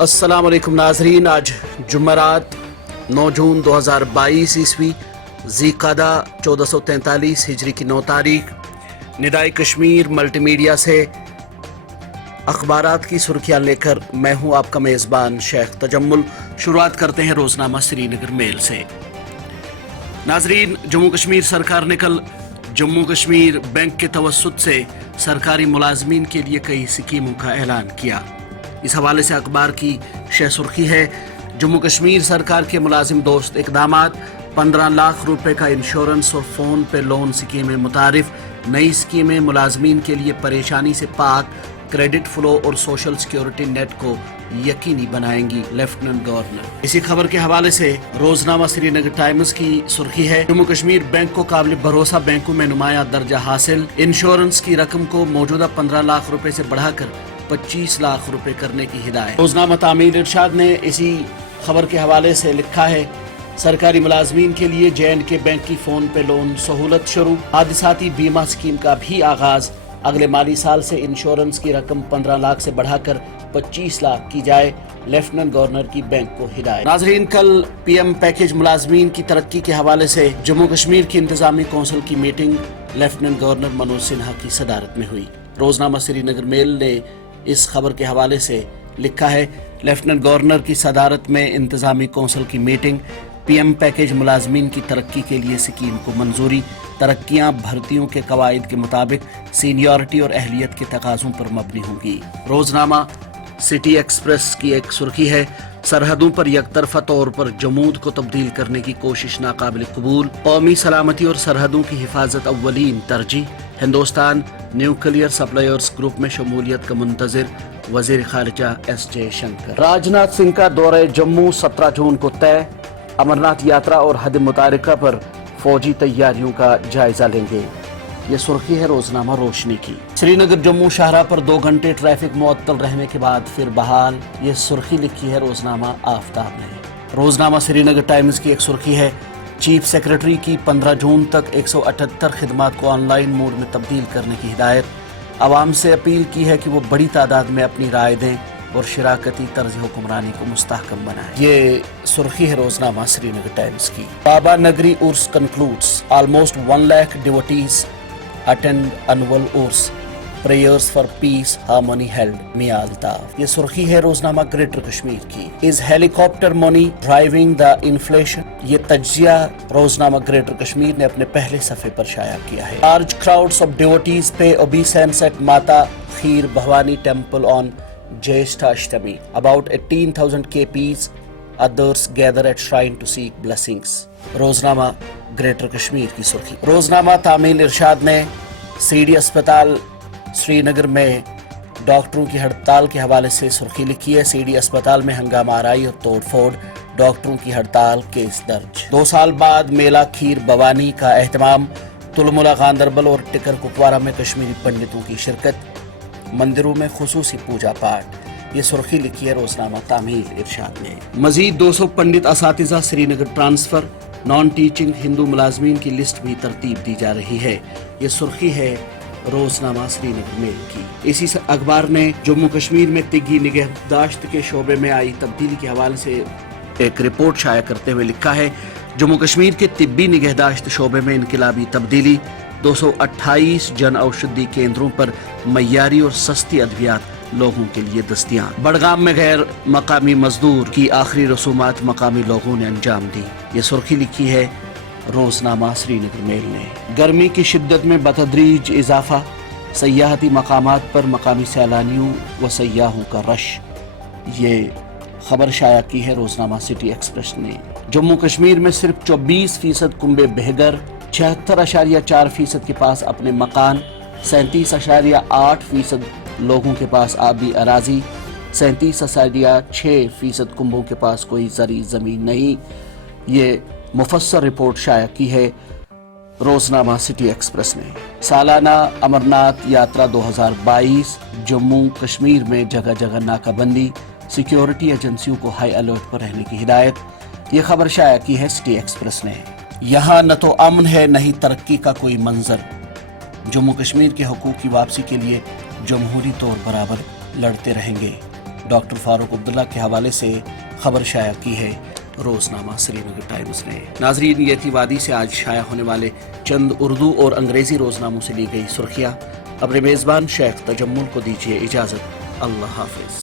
السلام علیکم ناظرین، آج جمعرات 9 جون 2022 عیسوی ذی قعدہ 1443 ہجری کی 9 تاریخ ندائے کشمیر ملٹی میڈیا سے اخبارات کی سرخیاں لے کر میں ہوں آپ کا میزبان شیخ تجمل۔ شروعات کرتے ہیں روزنامہ سری نگر میل سے۔ ناظرین، جموں کشمیر سرکار نے کل جموں کشمیر بینک کے توسط سے سرکاری ملازمین کے لیے کئی اسکیموں کا اعلان کیا۔ اس حوالے سے اخبار کی شہ سرخی ہے: جموں کشمیر سرکار کے ملازم دوست اقدامات، 15 لاکھ روپے کا انشورنس اور فون پہ لون اسکیمیں متعارف۔ نئی اسکیمیں ملازمین کے لیے پریشانی سے پاک کریڈٹ فلو اور سوشل سیکیورٹی نیٹ کو یقینی بنائیں گی، لیفٹیننٹ گورنر۔ اسی خبر کے حوالے سے روزنامہ سری نگر ٹائمز کی سرخی ہے: جموں کشمیر بینک کو قابل بھروسہ بینکوں میں نمایاں درجہ حاصل۔ انشورنس کی رقم کو موجودہ 15 لاکھ روپے سے بڑھا کر 25 لاکھ روپے کرنے کی ہدایت۔ روزنامہ تعمیر ارشاد نے اسی خبر کے حوالے سے لکھا ہے: سرکاری ملازمین کے لیے J&K بینک کی فون پہ لون سہولت شروع۔ حادثاتی بیمہ اسکیم کا بھی آغاز۔ اگلے مالی سال سے انشورنس کی رقم 15 لاکھ سے بڑھا کر 25 لاکھ کی جائے، لیفٹیننٹ گورنر کی بینک کو ہدایت۔ ناظرین، کل پی ایم پیکج ملازمین کی ترقی کے حوالے سے جموں کشمیر کی انتظامی کونسل کی meeting lieutenant governor Manoj Sinha کی صدارت میں ہوئی۔ روزنامہ سری نگر میل نے اس خبر کے حوالے سے لکھا ہے: لیفٹیننٹ گورنر کی صدارت میں انتظامی کونسل کی میٹنگ، پی ایم پیکج ملازمین کی ترقی کے لیے اسکیم کو منظوری۔ ترقیاں بھرتیوں کے قواعد کے مطابق سینیورٹی اور اہلیت کے تقاضوں پر مبنی ہوں گی۔ روزنامہ سٹی ایکسپریس کی ایک سرخی ہے: سرحدوں پر یک طرفہ طور پر جمود کو تبدیل کرنے کی کوشش ناقابل قبول۔ قومی سلامتی اور سرحدوں کی حفاظت اولین ترجیح۔ ہندوستان نیوکلیئر سپلائرز گروپ میں شمولیت کا منتظر، وزیر خارجہ ایس جے شنکر۔ راجناتھ سنگھ کا دورہ جموں 17 جون کو طے۔ امرناتھ یاترا اور حد متحرکہ پر فوجی تیاریوں کا جائزہ لیں گے۔ یہ سرخی ہے روزنامہ روشنی کی۔ سری نگر جموں شاہراہ پر 2 گھنٹے ٹریفک معطل رہنے کے بعد پھر بحال۔ یہ سرخی لکھی ہے روزنامہ آفتاب نے۔ روزنامہ سری نگر ٹائمز کی ایک سرخی ہے: چیف سیکرٹری کی 15 جون تک 178 خدمات کو آن لائن موڈ میں تبدیل کرنے کی ہدایت۔ عوام سے اپیل کی ہے کہ وہ بڑی تعداد میں اپنی رائے دیں اور شراکتی طرز حکمرانی کو مستحکم بنائیں۔ یہ سرخی ہے روزنامہ سری نگر ٹائمز کی۔ بابا نگری عرس کنکلوڈز، almost 1 lakh devotees attend annual عرس، prayers for peace harmony held میالتاف۔ یہ سرخی ہے روزنامہ گریٹر کشمیر کی۔ is helicopter money driving the inflation؟ یہ تجزیہ روزنامہ گریٹر کشمیر نے اپنے پہلے صفحے پر شائع کیا ہے۔ large crowds of devotees pay obeisance at Mata Kheer Bhawani temple on Jyeshtha Ashtami. about 18,000 KPs others gather at shrine to seek blessings۔ روزنامہ گریٹر کشمیر کی سرخی۔ روزنامہ تعمیل ارشاد نے سی ڈی اسپتال سری نگر میں ڈاکٹروں کی ہڑتال کے حوالے سے سرخی لکھی ہے: سی ڈی اسپتال میں ہنگامہ آرائی اور توڑ پھوڑ، ڈاکٹروں کی ہڑتال، کیس درج۔ 2 سال بعد میلہ کھیر بھوانی کا اہتمام۔ تلملہ گاندربل اور ٹکر کپوارہ میں کشمیری پنڈتوں کی شرکت، مندروں میں خصوصی پوجا پاٹ۔ یہ سرخی لکھی ہے روزنامہ تعمیل ارشاد نے۔ مزید 200 پنڈت اساتذہ سری نگر ٹرانسفر، نان ٹیچنگ ہندو ملازمین کی لسٹ بھی ترتیب دی جا رہی ہے۔ یہ سرخی ہے روزنامہ سری نگر میل کی۔ اسی اخبار نے جموں کشمیر میں طبی نگہداشت کے شعبے میں آئی تبدیلی کے حوالے سے ایک رپورٹ شائع کرتے ہوئے لکھا ہے: جموں کشمیر کے طبی نگہداشت شعبے میں انقلابی تبدیلی۔ 228 جن اوشدھی کیندروں پر معیاری اور سستی ادویات لوگوں کے لیے دستیاب۔ بڑگام میں غیر مقامی مزدور کی آخری رسومات مقامی لوگوں نے انجام دی۔ یہ سرخی لکھی ہے روزنامہ سری نگر میل نے۔ گرمی کی شدت میں بتدریج اضافہ، سیاحتی مقامات پر مقامی سیلانیوں و سیاحوں کا رش۔ یہ خبر شائع کی ہے روزنامہ سٹی ایکسپریس نے۔ جموں کشمیر میں صرف 24% کنبے بہگر، 76.4% کے پاس اپنے مکان، 37.8% لوگوں کے پاس آبی اراضی، 37.6% کنبوں کے پاس کوئی زرعی زمین نہیں۔ یہ مفصل رپورٹ شائع کی ہے روزنامہ سٹی ایکسپریس نے۔ سالانہ امرناتھ یاترا 2022، جموں کشمیر میں جگہ جگہ ناکہ بندی، سیکیورٹی ایجنسیوں کو ہائی الرٹ پر رہنے کی ہدایت۔ یہ خبر شائع کی ہے سٹی ایکسپریس نے۔ یہاں نہ تو امن ہے نہ ہی ترقی کا کوئی منظر، جموں کشمیر کے حقوق کی واپسی کے لیے جمہوری طور برابر لڑتے رہیں گے، ڈاکٹر فاروق عبداللہ کے حوالے سے خبر شائع کی ہے روزنامہ سری نگر ٹائمز نے۔ ناظرین، یہ تھی وادی سے آج شائع ہونے والے چند اردو اور انگریزی روزناموں سے لی گئی سرخیاں۔ اپنے میزبان شیخ تجمل کو دیجیے اجازت۔ اللہ حافظ۔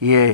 یہ